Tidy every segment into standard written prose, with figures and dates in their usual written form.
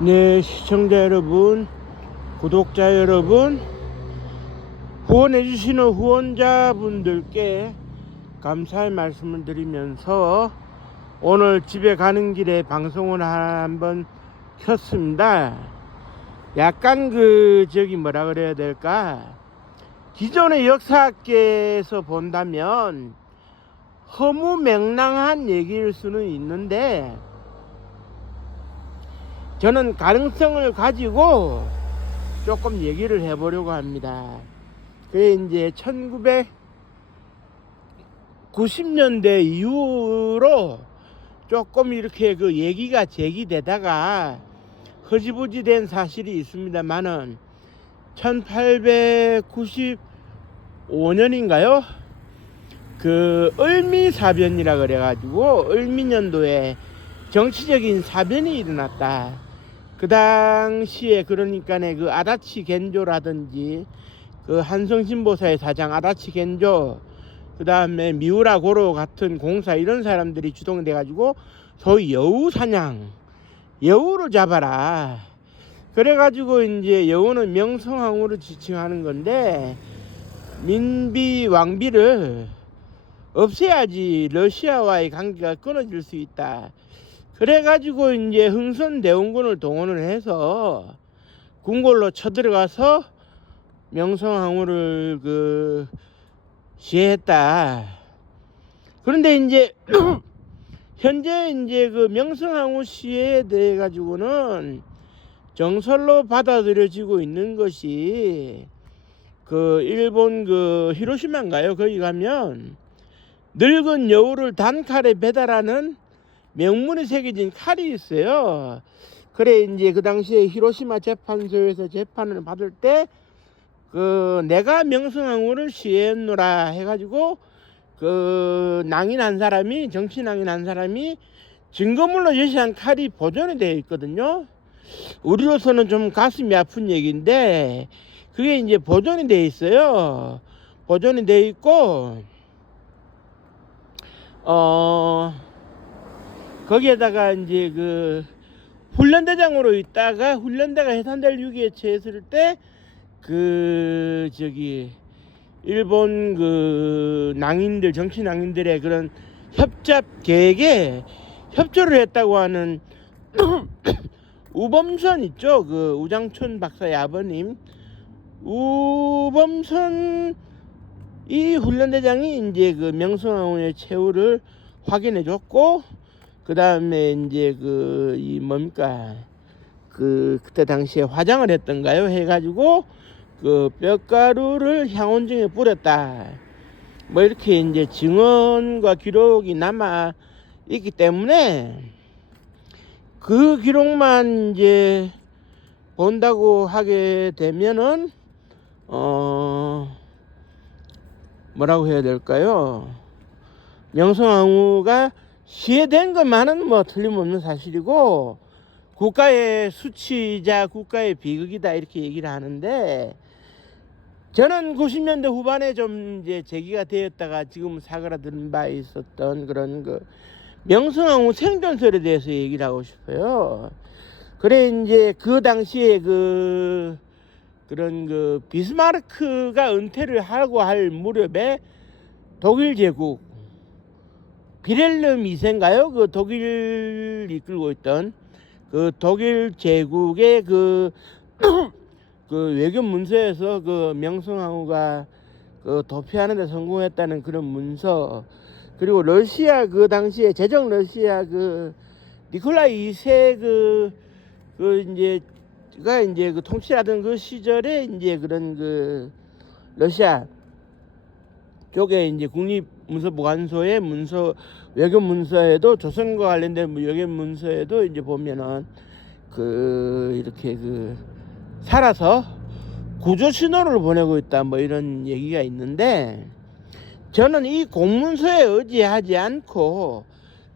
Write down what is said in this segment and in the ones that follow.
네, 시청자 여러분, 구독자 여러분, 후원해주시는 후원자분들께 감사의 말씀을 드리면서 오늘 집에 가는 길에 방송을 한번 켰습니다. 약간 뭐라 그래야 될까, 기존의 역사학계에서 본다면 허무맹랑한 얘기일 수는 있는데, 저는 가능성을 가지고 조금 얘기를 해보려고 합니다. 그게 이제 1990년대 이후로 조금 이렇게 얘기가 제기되다가 흐지부지 된 사실이 있습니다만은 1895년인가요? 을미사변이라 그래가지고 을미년도에 정치적인 사변이 일어났다. 그 당시에 그러니까 아다치 겐조라든지 한성신보사의 사장 아다치 겐조, 그 다음에 미우라 고로 같은 공사, 이런 사람들이 주동돼 가지고 소위 여우 사냥, 여우를 잡아라. 그래 가지고 이제 여우는 명성황후를 지칭하는 건데, 민비 왕비를 없애야지 러시아와의 관계가 끊어질 수 있다. 그래가지고 이제 흥선대원군을 동원을 해서 궁궐로 쳐들어가서 명성황후를 시해했다. 그런데 이제 현재 이제 명성황후 시해에 대해 가지고는 정설로 받아들여지고 있는 것이 일본 히로시마인가요? 거기 가면 늙은 여우를 단칼에 배달하는 명문이 새겨진 칼이 있어요. 그래 이제 그 당시에 히로시마 재판소에서 재판을 받을 때 내가 명성황후를 시해했노라 해가지고 낭인한 사람이, 정치 낭인한 사람이 증거물로 제시한 칼이 보존이 되어 있거든요. 우리로서는 좀 가슴이 아픈 얘기인데 그게 이제 보존이 되어 있어요. 보존이 되어 있고 거기에다가 이제 훈련대장으로 있다가 훈련대가 해산될 위기에 처했을 때 일본 낭인들, 정치 낭인들의 그런 협잡 계획에 협조를 했다고 하는 우범선 있죠? 우장춘 박사의 아버님 우범선, 이 훈련대장이 이제 명성황후의 최후를 확인해 줬고, 그 다음에 이제 그때 당시에 화장을 했던가요? 해가지고 뼈가루를 향원증에 뿌렸다. 뭐 이렇게 이제 증언과 기록이 남아 있기 때문에 그 기록만 이제 본다고 하게 되면은 뭐라고 해야 될까요? 명성황후가 시해된 것만은 뭐 틀림없는 사실이고 국가의 수치이자 국가의 비극이다, 이렇게 얘기를 하는데, 저는 90년대 후반에 좀 이제 제기가 되었다가 지금 사그라든 바 있었던 그런 명성황후 생존설에 대해서 얘기를 하고 싶어요. 그래 이제 그 당시에 그런 비스마르크가 은퇴를 하고 할 무렵에 독일 제국 비렐름 2세인가요? 독일 이끌고 있던 독일 제국의 외교 문서에서 명성황후가 도피하는 데 성공했다는 그런 문서, 그리고 러시아 당시에 제정 러시아 니콜라이 2세 이제 통치하던 시절에 이제 그런 러시아 쪽에 이제 국립문서보관소의 외교 문서에도, 조선과 관련된 외교 문서에도 이제 보면은 이렇게 살아서 구조 신호를 보내고 있다, 뭐 이런 얘기가 있는데, 저는 이 공문서에 의지하지 않고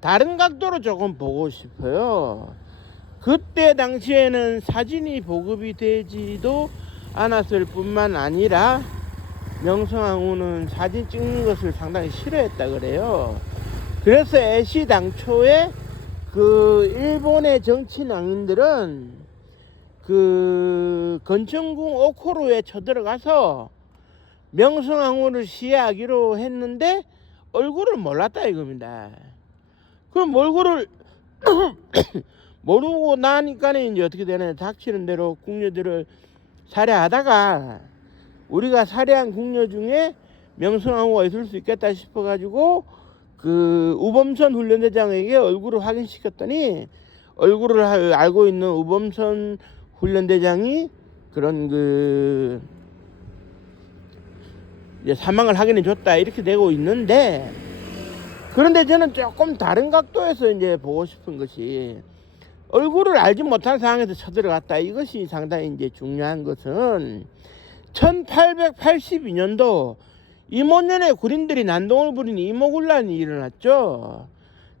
다른 각도로 조금 보고 싶어요. 그때 당시에는 사진이 보급이 되지도 않았을 뿐만 아니라 명성황후는 사진 찍는 것을 상당히 싫어했다 그래요. 그래서 애시당초에 일본의 정치 낭인들은 그 건천궁 옥호로에 쳐들어가서 명성황후를 시해하기로 했는데 얼굴을 몰랐다 이겁니다. 그럼 얼굴을 모르고 나니까 이제 어떻게 되냐, 닥치는 대로 궁녀들을 살해하다가 우리가 살해한 궁녀 중에 명성황후가 있을 수 있겠다 싶어가지고 그 우범선 훈련대장에게 얼굴을 확인시켰더니 얼굴을 알고 있는 우범선 훈련대장이 그런 그 이제 사망을 확인해 줬다 이렇게 되고 있는데, 그런데 저는 조금 다른 각도에서 이제 보고 싶은 것이, 얼굴을 알지 못한 상황에서 쳐들어갔다, 이것이 상당히 이제 중요한 것은 1882년도 임원년에 군인들이 난동을 부린 이모군란이 일어났죠.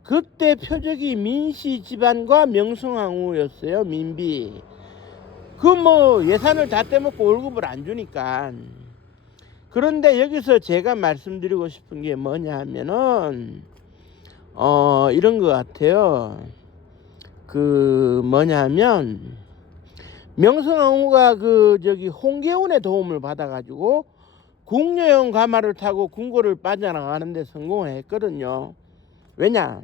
그때 표적이 민씨 집안과 명성황후였어요. 민비. 그 뭐 예산을 다 떼먹고 월급을 안 주니까. 그런데 여기서 제가 말씀드리고 싶은 게 뭐냐 하면은 이런 것 같아요. 그 뭐냐 하면 명성황후가 그 저기 홍계운의 도움을 받아가지고 궁녀용 가마를 타고 궁궐을 빠져나가는데 성공을 했거든요. 왜냐?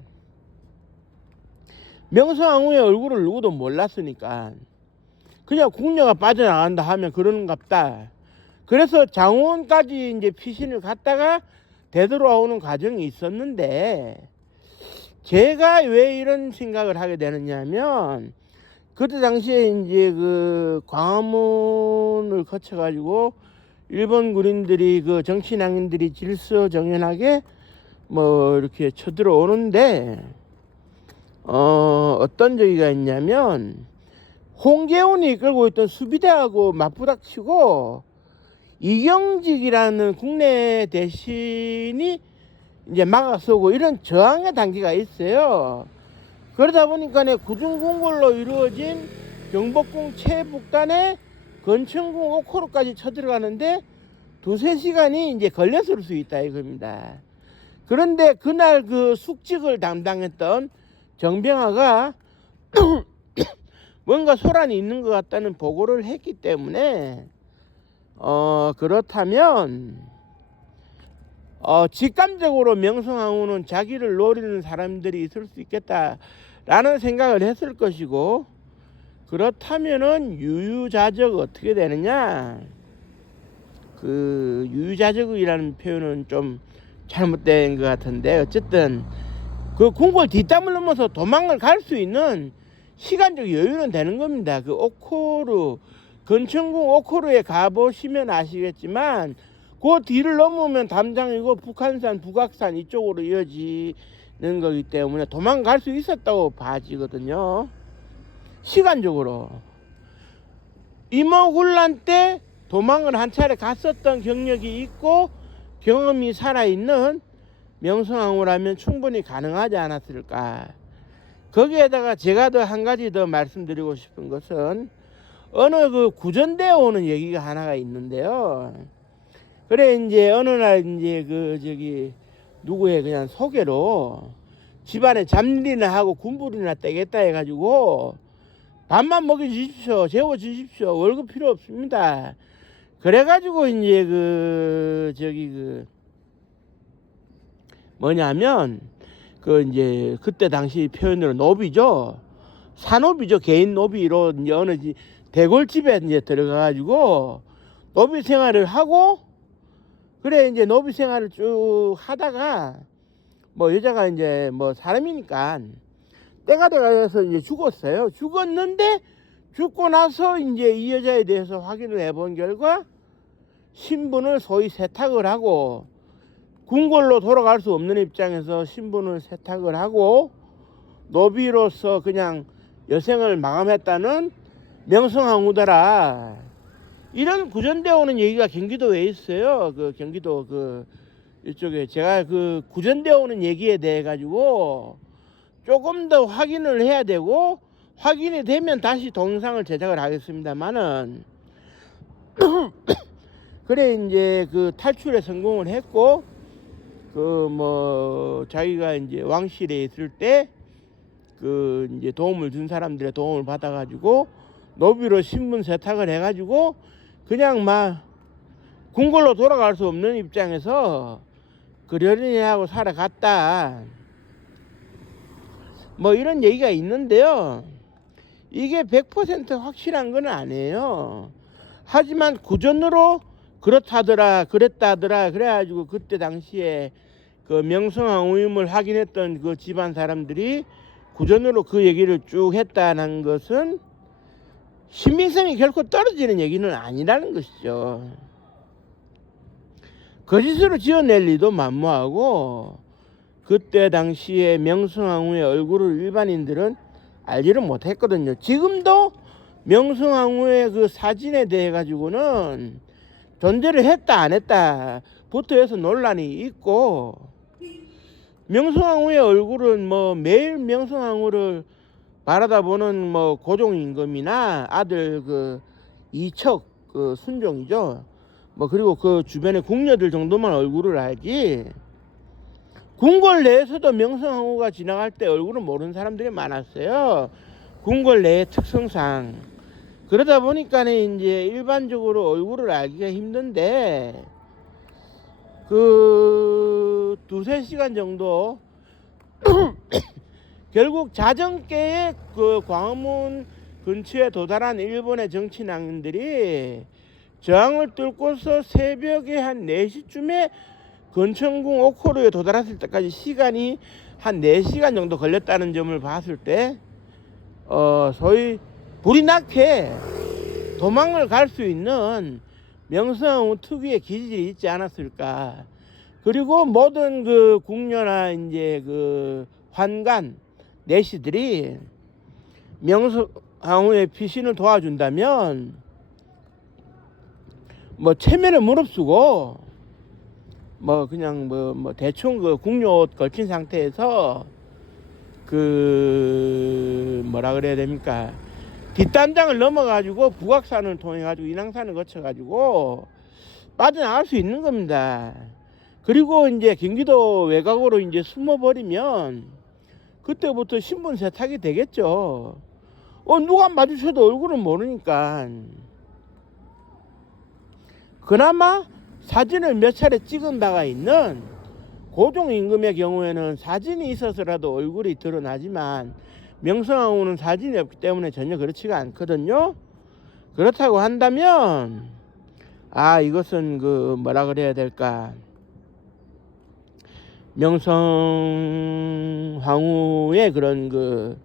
명성황후의 얼굴을 누구도 몰랐으니까 그냥 궁녀가 빠져나간다 하면 그러는갑다. 그래서 장원까지 이제 피신을 갔다가 되돌아오는 과정이 있었는데, 제가 왜 이런 생각을 하게 되느냐 하면, 그때 당시에 이제 그 광화문을 거쳐가지고 일본 군인들이 그 정치낭인들이 질서정연하게 뭐 이렇게 쳐들어오는데, 어떤 적이가 있냐면, 홍계운이 이끌고 있던 수비대하고 맞부닥치고 이경직이라는 국내 대신이 이제 막아서고 이런 저항의 단계가 있어요. 그러다 보니까 구중궁궐로 이루어진 경복궁 최북단에 건천궁 옥호로까지 쳐들어가는데 2~3시간이 이제 걸렸을 수 있다 이겁니다. 그런데 그날 그 숙직을 담당했던 정병하가 뭔가 소란이 있는 것 같다는 보고를 했기 때문에 그렇다면 직감적으로 명성황후는 자기를 노리는 사람들이 있을 수 있겠다라는 생각을 했을 것이고, 그렇다면은 유유자적 어떻게 되느냐, 그 유유자적이라는 표현은 좀 잘못된 것 같은데, 어쨌든 그 궁궐 뒷담을 넘어서 도망을 갈 수 있는 시간적 여유는 되는 겁니다. 그 옥호루, 건천궁 옥호루에 가보시면 아시겠지만 그 뒤를 넘으면 담장이고 북한산, 북악산 이쪽으로 이어지는 거기 때문에 도망갈 수 있었다고 봐지거든요. 시간적으로. 임오군란 때 도망을 한 차례 갔었던 경력이 있고 경험이 살아있는 명성황후라면 충분히 가능하지 않았을까. 거기에다가 제가 더 한 가지 더 말씀드리고 싶은 것은, 어느 그 구전되어 오는 얘기가 하나가 있는데요. 그래 이제 어느 날 이제 그 저기 누구의 그냥 소개로 집안에 잡일이나 하고 군불이나 떼겠다 해가지고 밥만 먹여주십시오, 재워주십시오, 월급 필요 없습니다. 그래가지고 이제 그 저기 그 뭐냐면 그 이제 그때 당시 표현으로 노비죠. 산노비죠. 개인 노비로 이제 어느 대궐집에 이제 들어가가지고 노비 생활을 하고, 그래 이제 노비 생활을 쭉 하다가 뭐 여자가 이제 뭐 사람이니까 때가 돼가서 이제 죽었어요. 죽었는데 죽고 나서 이제 이 여자에 대해서 확인을 해본 결과 신분을 소위 세탁을 하고, 궁궐로 돌아갈 수 없는 입장에서 신분을 세탁을 하고 노비로서 그냥 여생을 마감했다는 명성황후더라. 이런 구전되어 오는 얘기가 경기도에 있어요. 그 경기도 그 이쪽에 제가 그 구전되어 오는 얘기에 대해 가지고 조금 더 확인을 해야 되고, 확인이 되면 다시 동영상을 제작을 하겠습니다만은 그래 이제 그 탈출에 성공을 했고, 그 뭐 자기가 이제 왕실에 있을 때 그 이제 도움을 준 사람들의 도움을 받아가지고 노비로 신분 세탁을 해가지고 그냥 막 궁궐로 돌아갈 수 없는 입장에서 그러려니 하고 살아갔다. 뭐 이런 얘기가 있는데요. 이게 100% 확실한 건 아니에요. 하지만 구전으로 그렇다더라 그랬다더라 그래가지고 그때 당시에 그 명성황후임을 확인했던 그 집안 사람들이 구전으로 그 얘기를 쭉 했다는 것은 신빙성이 결코 떨어지는 얘기는 아니라는 것이죠. 거짓으로 지어낼 리도 만무하고 그때 당시에 명성황후의 얼굴을 일반인들은 알지를 못했거든요. 지금도 명성황후의 그 사진에 대해 가지고는 존재를 했다 안 했다 부터 해서 논란이 있고, 명성황후의 얼굴은 뭐 매일 명성황후를 바라다 보는 뭐 고종임금이나 아들 그 이척 그 순종이죠. 뭐 그리고 그 주변의 궁녀들 정도만 얼굴을 알지, 궁궐 내에서도 명성황후가 지나갈 때 얼굴을 모르는 사람들이 많았어요. 궁궐 내의 특성상. 그러다 보니까는 이제 일반적으로 얼굴을 알기가 힘든데, 그 두세 시간 정도 결국 자정께에 그 광화문 근처에 도달한 일본의 정치낭인들이 저항을 뚫고서 새벽에 한 4시쯤에 건천궁 옥호로에 도달했을 때까지 시간이 한 4시간 정도 걸렸다는 점을 봤을 때 소위 불이 나게 도망을 갈 수 있는 명성황후 특유의 기질이 있지 않았을까. 그리고 모든 그 궁녀나 이제 그 환관 내시들이 명성황후의 피신을 도와준다면 뭐 체면을 무릅쓰고 뭐 그냥 뭐 대충 그 궁녀 옷 걸친 상태에서 그 뭐라 그래야 됩니까, 뒷단장을 넘어가지고 북악산을 통해 가지고 인왕산을 거쳐 가지고 빠져나갈 수 있는 겁니다. 그리고 이제 경기도 외곽으로 이제 숨어버리면 그때부터 신분 세탁이 되겠죠. 누가 마주쳐도 얼굴은 모르니까. 그나마 사진을 몇 차례 찍은 바가 있는 고종 임금의 경우에는 사진이 있어서라도 얼굴이 드러나지만 명성황후는 사진이 없기 때문에 전혀 그렇지가 않거든요. 그렇다고 한다면 이것은 그 뭐라 그래야 될까, 명성황후의 그런 그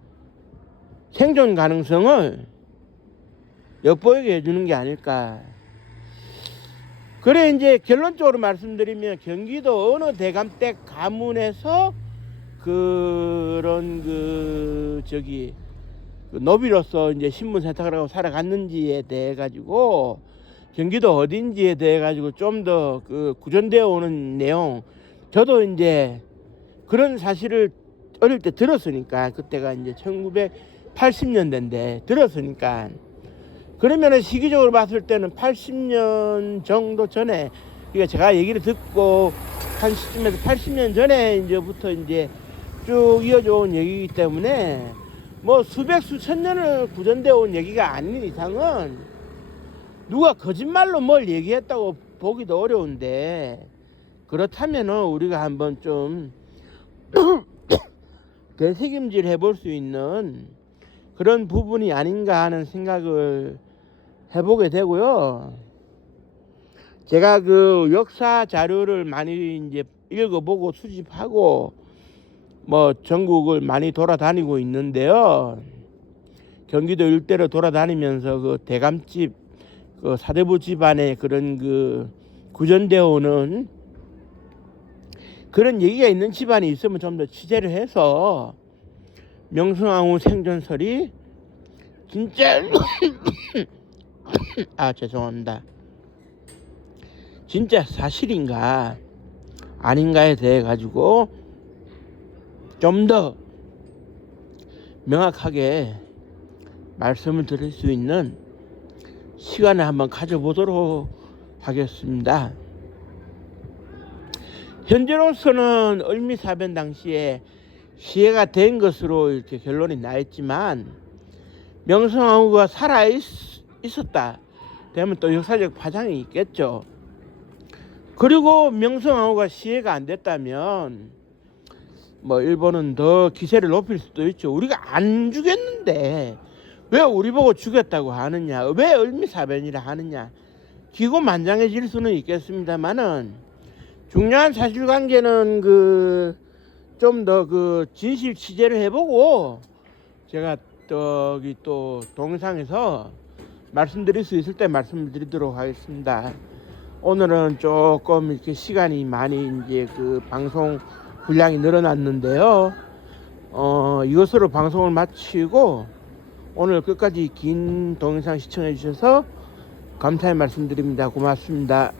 생존 가능성을 엿보이게 해주는 게 아닐까. 그래 이제 결론적으로 말씀드리면 경기도 어느 대감댁 가문에서 그런 그 노비로서 이제 신분 세탁을 하고 살아갔는지에 대해 가지고, 경기도 어딘지에 대해 가지고 좀 더 그 구전되어 오는 내용, 저도 이제 그런 사실을 어릴 때 들었으니까, 그때가 이제 1980년대인데 들었으니까, 그러면은 시기적으로 봤을 때는 80년 정도 전에, 그러니까 제가 얘기를 듣고 한 시점에서 80년 전에 이제부터 이제 쭉 이어져 온 얘기이기 때문에 뭐 수백 수천 년을 구전되어 온 얘기가 아닌 이상은 누가 거짓말로 뭘 얘기했다고 보기도 어려운데, 그렇다면은 우리가 한번 좀 되새김질 해볼 수 있는 그런 부분이 아닌가 하는 생각을 해보게 되고요. 제가 그 역사 자료를 많이 이제 읽어보고 수집하고 뭐 전국을 많이 돌아다니고 있는데요. 경기도 일대를 돌아다니면서 그 대감집, 그 사대부 집안의 그런 그 구전되어 오는 그런 얘기가 있는 집안이 있으면 좀 더 취재를 해서 명성황후 생전설이 진짜 죄송합니다, 진짜 사실인가 아닌가에 대해 가지고 좀 더 명확하게 말씀을 드릴 수 있는 시간을 한번 가져보도록 하겠습니다. 현재로서는 을미사변 당시에 시해가 된 것으로 이렇게 결론이 나 있지만, 명성황후가 살아 있었다 되면 또 역사적 파장이 있겠죠. 그리고 명성황후가 시해가 안 됐다면 뭐 일본은 더 기세를 높일 수도 있죠. 우리가 안 죽였는데 왜 우리 보고 죽였다고 하느냐, 왜 을미사변이라 하느냐, 기고만장해질 수는 있겠습니다만은 중요한 사실관계는 좀 더 진실 취재를 해보고 제가 저기 또 동영상에서 말씀드릴 수 있을 때 말씀드리도록 하겠습니다. 오늘은 조금 이렇게 시간이 많이 이제 방송 분량이 늘어났는데요. 이것으로 방송을 마치고 오늘 끝까지 긴 동영상 시청해 주셔서 감사의 말씀드립니다. 고맙습니다.